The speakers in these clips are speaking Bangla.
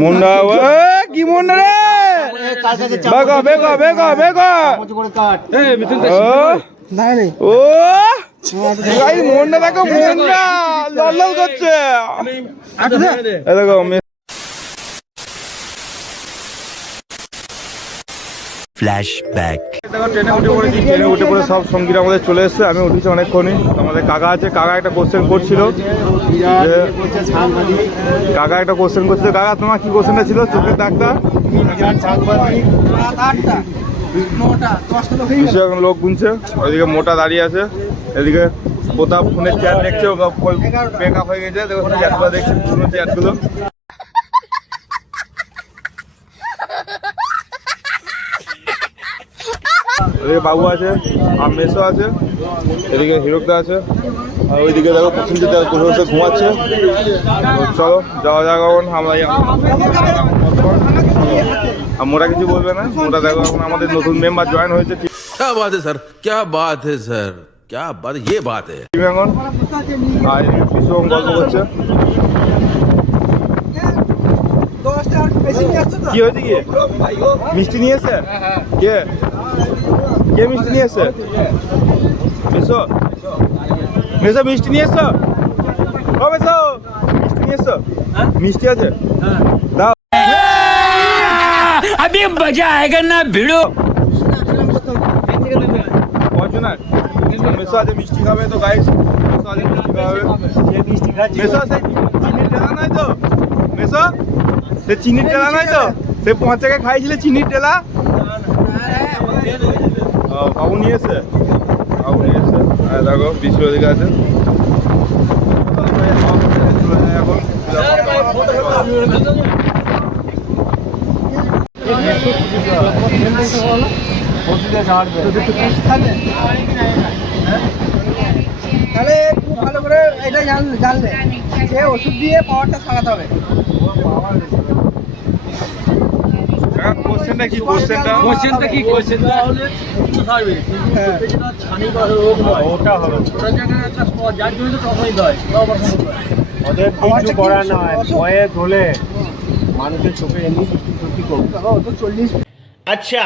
মুন্ডা কি মুন্ডা রে বেগো বেগো বেগো বেগো ও ভাই মুন্ডা দেখো মুন্ডা লাল লাল করছে দেখো ফ্ল্যাশব্যাক। দেখো ট্রেনে উঠে পড়েছি, ট্রেনে উঠে পড়ে সব সঙ্গীরা আমাদের চলে এসছে। আমি উঠেছি অনেকক্ষণই। আমাদের কাকা আছে, কাকা একটা কোশ্চেন করছিল, কাকা একটা কোশ্চেন করছিল। কাকা তোমার কি কোশ্চেনটা ছিল? চোখের ডাক্তার এখন লোক গুনছে, ওইদিকে মোটা দাঁড়িয়ে আছে, এদিকে প্রতাপ ফোনের চেয়ার দেখছে, ব্রেক আপ হয়ে গেছে। দেখো চেয়ারগুলো দেখছে, পুরোনো চেয়ারগুলো। এদিকে বাবু আছে, আর মেসো আছে, এদিকে হিরকদা আছে, আর ওইদিকে দেখো প্রসেনজিৎ বসে ঘুমাচ্ছে। চলো যাওয়া যাক এখন। আমরা আর মোটা কিছু বলবে না, মোটা দেখো এখন আমাদের নতুন মেম্বার জয়েন হয়েছে। क्या बात है सर, क्या बात है सर, क्या बात, ये बात है। এখন আর বিশ্বম গল্প করছে। কি হয়েছে? কি মিষ্টি নিয়ে এসছে? কে কে মিষ্টি নিয়ে এসছে? মেসো মেসো মিষ্টি নিয়ে এসছো? ও মেসো মিষ্টি নিয়ে এসছো? মিষ্টি আছে? দাও। अभी मजा आएगा ना भिड़ो। ফরচুনার মেসো আছে, মিষ্টি খাবে তো গাইস। মেসো আছে, মিষ্টি খাবে। মেসো আছে, চিনির টেলা নাই তো? মেসো সে চিনির টেলা নাই তো? সে 5 টাকা খাইছিলে চিনির টেলা? বাবু নিয়ে এসে, বাবু নিয়ে এসে। দেখো বিশ্ব ওদিকে আছে। এখন তাহলে খুব ভালো করে এটা জানলে যে ওষুধ দিয়ে পাওয়ারটা সারাতে হবে। কোশ্চেনটা কি? কোশ্চেনটা কি কোশ্চেনটা হলে যেটা ছানি বা রোগ হয় ওটা হবে, ওটার জায়গায় একটা যার জন্য তো তখনই হয় ওদের কিছু করা নয়, ভয়ে ধরে মানুষের চোখে এমনি ক্ষতি করবে। তো 40 আচ্ছা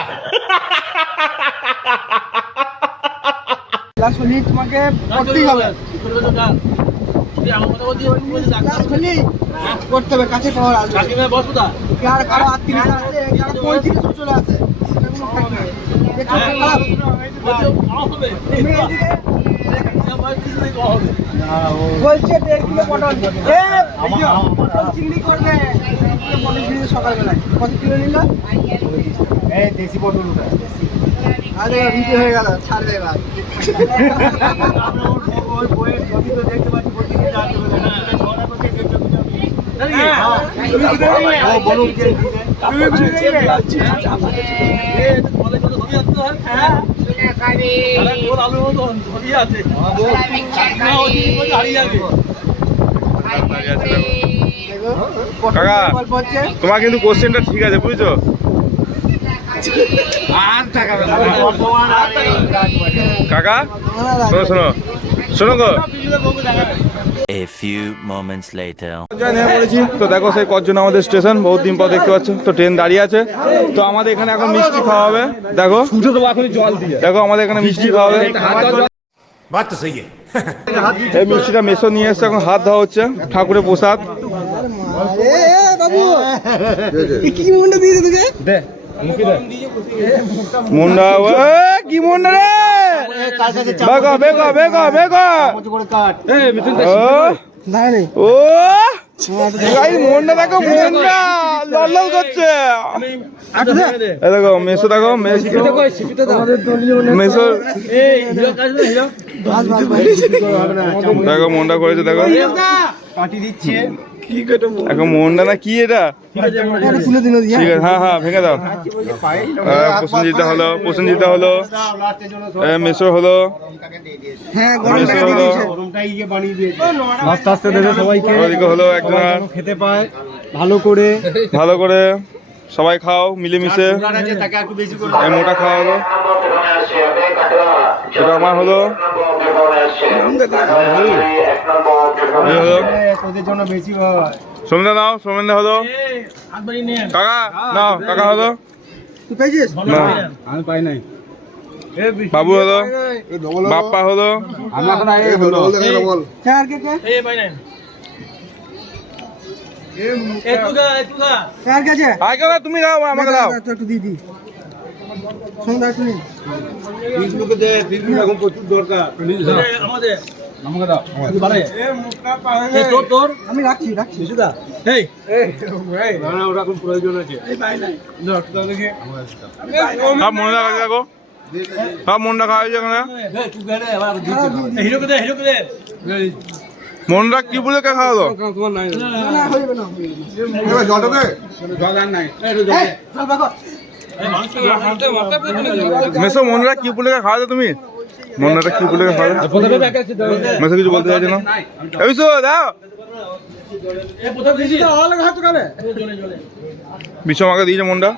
ক্লাস হলি তোমাকে করতেই হবে, করতে হবে। কাছে পাওয়ার আসবে, আর কারো 38 আছে, কারো 35 চলে আছে, বলছে 1.5 কিলো পটল চিংড়ি করবে সকালবেলায়। কত কিলো নিল? এই দেশি পটল ওটা। আরে ভিডিও হয়ে গেল, ছাড়বে এবার। ওই বইয়ের ছবি তো দেখতে পাচ্ছি, বলুন কাকা তোমার কিন্তু কোশ্চেনটা ঠিক আছে, বুঝছো? কাকা শোনো শোনো শোনো গো। A few moments later. তো দেখো সেই কতজন আমাদের স্টেশন, বহুত দিন পর দেখতে পাচ্ছ। তো ট্রেন দাঁড়িয়ে আছে, তো আমাদের এখানে এখন মিষ্টি খাওয়া হবে। দেখো দেখো আমাদের এখানে মিষ্টি খাওয়া হবে। बात तो सही है। এই মিষ্টিটা মেসো নিয়ে এসছে, এখন হাত ধোয়া হচ্ছে। ঠাকুরের প্রসাদ। বাবু কি মুন্ডা দিয়েছে তোকে? মুন্ডা কি মুন্ডা রে বেগো বেগো বেগো বেগো ও ভাই মুন্ডা দেখো মুন্ডা লাল লাল করছে। দেখো মেসো, দেখো মেসো দেখো মুন্ডা করেছে। দেখো পাটি দিচ্ছে এখন মুন্ডা না কি এটা? ঠিক আছে, হ্যাঁ হ্যাঁ ভেঙে দাও। প্রসেনজিৎ হলো, প্রসেনজিৎ হলো, মেসো হলো, মেসো হলো, আস্তে আস্তে দেবে সবাইকে। ওদিকে হলো একজন খেতে পায় ভালো করে, ভালো করে সবাই খাও মিলেমিশে। এই মোটা খাওয়া হলো, এটা আমার হলো, তোদের জন্য বেশি হয়। সোমেন্দা নাও, সোমেন্দা হলো। হাত বাড়িয়ে নিয়ে কাকা নাও, কাকা হলো। তুই পেয়েছিস? না, আমি পাই নাই বাবু হলো, বাপ্পা হলো। চার কে কে? এই ভাই নেন একটু খা চার কে আছে? আর কেউ না, তুমি দাও, আমাকে দাও। একটু দিয়ে দি। সন্ধ্যা একটু নে। পিসগুলোকে দে, পিসগুলো এখন প্রচুর দরকার আমাদের আমাকে দাও বাড়াই এই তোর আমি রাখছি রাখছি। এই না না ওটা এখন প্রয়োজন আছে সব মনে রাখা দেখো, সব মন রাখা হয়েছে এখানে। হিরোকে দে মন রাখ কি বলে কে খাওয়ালো? না না হইবে না। জল আর নাই চল বাবা। মেসো মন রাখ কি বলে কে খাওয়াছো তুমি? মন রাখ কি বলে কে খাওয়াছো? মেসো কিছু বলতে চাইছে না? এই বিশু দাও, এই প্রথম দিছি ভালো লাগে হাত কানে। জলে বিশু আমাকে দিয়েছে মনটা।